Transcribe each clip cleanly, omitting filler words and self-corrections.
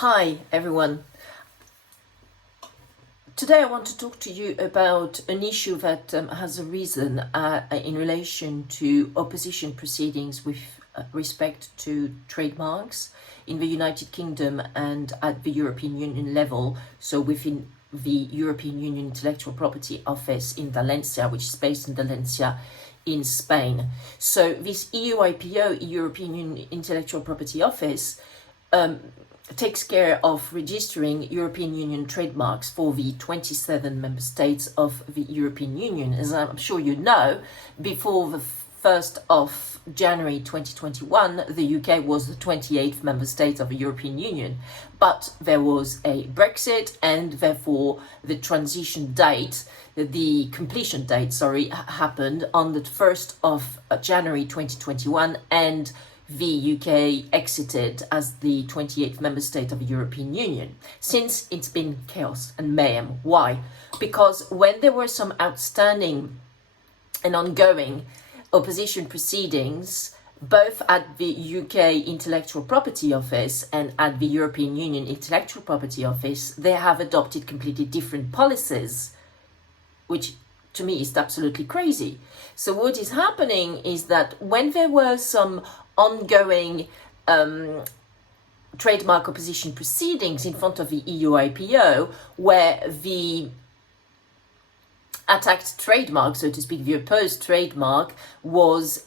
Hi everyone. Today I want to talk to you about an issue that has arisen in relation to opposition proceedings with respect to trademarks in the United Kingdom and at the European Union level, so within the European Union Intellectual Property Office in Valencia, which is based in Valencia in Spain. So this EUIPO, European Union Intellectual Property Office, takes care of registering European Union trademarks for the 27 member states of the European Union. As I'm sure you know, before the 1st of January 2021, the UK was the 28th member state of the European Union. But there was a Brexit, and therefore the transition date, the completion date, happened on the 1st of January 2021, and the UK exited as the 28th member state of the European Union. Since, it's been chaos and mayhem. Why? Because when there were some outstanding and ongoing opposition proceedings, both at the UK Intellectual Property Office and at the European Union Intellectual Property Office, they have adopted completely different policies, which to me is absolutely crazy. So what is happening is that when there were some ongoing trademark opposition proceedings in front of the EUIPO, where the attacked trademark, so to speak, the opposed trademark was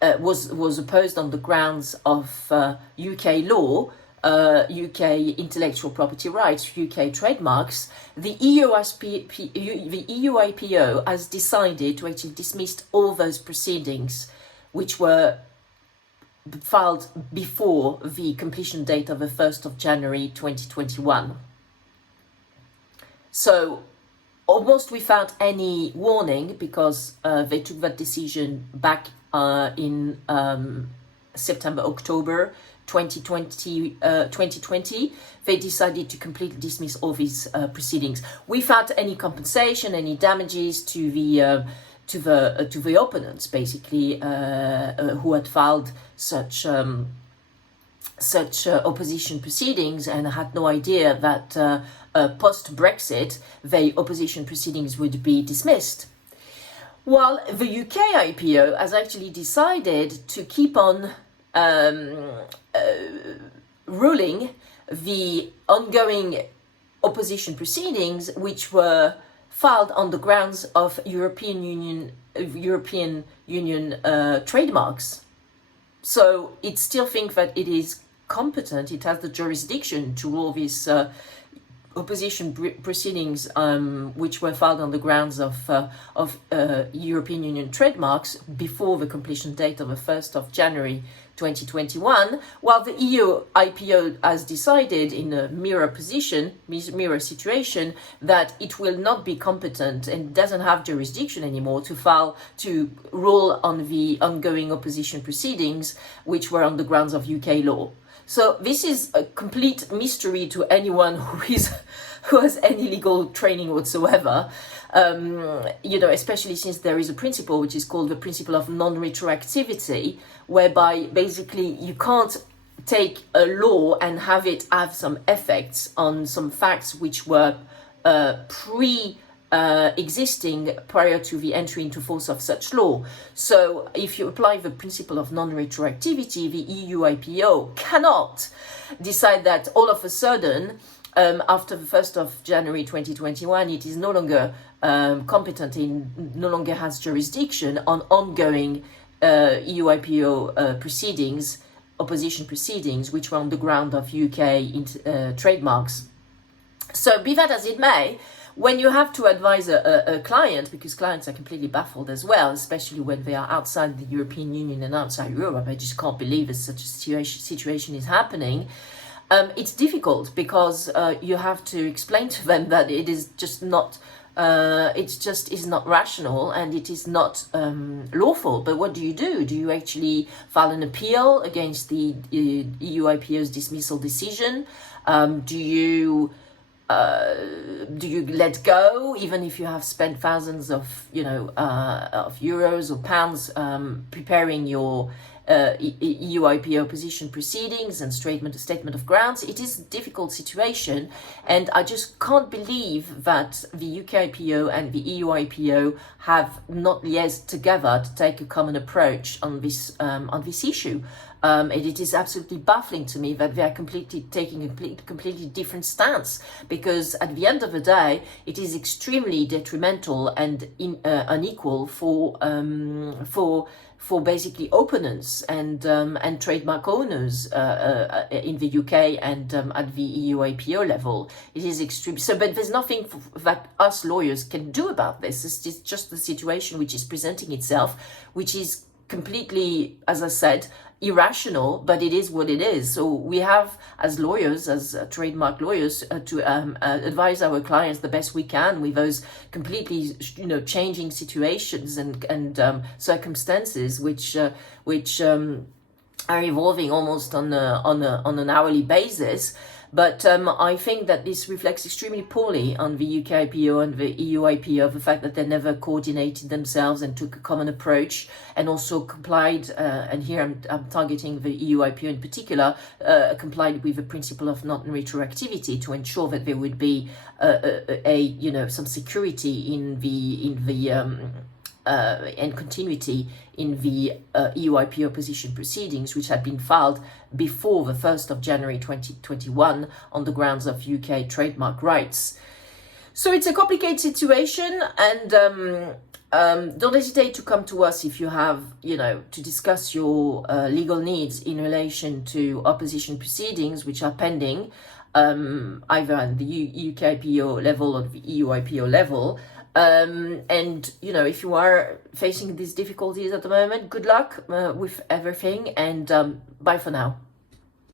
was opposed on the grounds of UK law, UK intellectual property rights, UK trademarks, the EUIPO has decided to actually dismiss all those proceedings which were filed before the completion date of the 1st of January 2021. So almost without any warning, because they took that decision back in September, October 2020, they decided to completely dismiss all these proceedings without any compensation, any damages to the opponents, basically, who had filed such opposition proceedings and had no idea that post-Brexit, the opposition proceedings would be dismissed. While the UK IPO has actually decided to keep on ruling the ongoing opposition proceedings, which were filed on the grounds of European Union trademarks. So it still thinks that it is competent, it has the jurisdiction to rule these opposition proceedings, which were filed on the grounds of European Union trademarks before the completion date of the 1st of January 2021, while the EU IPO has decided in a mirror situation that it will not be competent and doesn't have jurisdiction anymore to rule on the ongoing opposition proceedings, which were on the grounds of UK law. So this is a complete mystery to anyone who has any legal training whatsoever. Especially since there is a principle which is called the principle of non-retroactivity, whereby basically you can't take a law and have it have some effects on some facts which were existing prior to the entry into force of such law. So if you apply the principle of non-retroactivity, the EU IPO cannot decide that all of a sudden, after the 1st of January 2021, it is no longer competent, no longer has jurisdiction on ongoing EU IPO proceedings, opposition proceedings, which were on the ground of UK trademarks. So be that as it may, when you have to advise a client, because clients are completely baffled as well, especially when they are outside the European Union and outside Europe, I just can't believe that such a situation is happening. It's difficult because you have to explain to them that it is just not, is not rational and it is not lawful. But what do? Do you actually file an appeal against the EU IPO's dismissal decision? Do you let go, even if you have spent thousands of euros or pounds preparing your EUIPO opposition proceedings and statement of grounds. It is a difficult situation, and I just can't believe that the UKIPO and the EUIPO have not liaised together to take a common approach on this issue. And it is absolutely baffling to me that they are taking a completely different stance, because at the end of the day, it is extremely detrimental and unequal for basically opponents and trademark owners in the UK and at the EUIPO level. It is extreme. So, but there's nothing that us lawyers can do about this. It's just the situation which is presenting itself, which is completely, as I said, irrational, but it is what it is. So we have, as lawyers, as trademark lawyers, to advise our clients the best we can with those completely, changing situations and circumstances which are evolving almost on an hourly basis. But I think that this reflects extremely poorly on the UKIPO and the EUIPO, the fact that they never coordinated themselves and took a common approach, and also complied, and here I'm targeting the EUIPO in particular, complied with the principle of non-retroactivity to ensure that there would be some security and continuity in the EUIPO opposition proceedings, which had been filed before the 1st of January 2021 on the grounds of UK trademark rights. So it's a complicated situation, and don't hesitate to come to us if you have, to discuss your legal needs in relation to opposition proceedings which are pending, either at the UKIPO level or the EUIPO level. And if you are facing these difficulties at the moment, good luck with everything, and bye for now.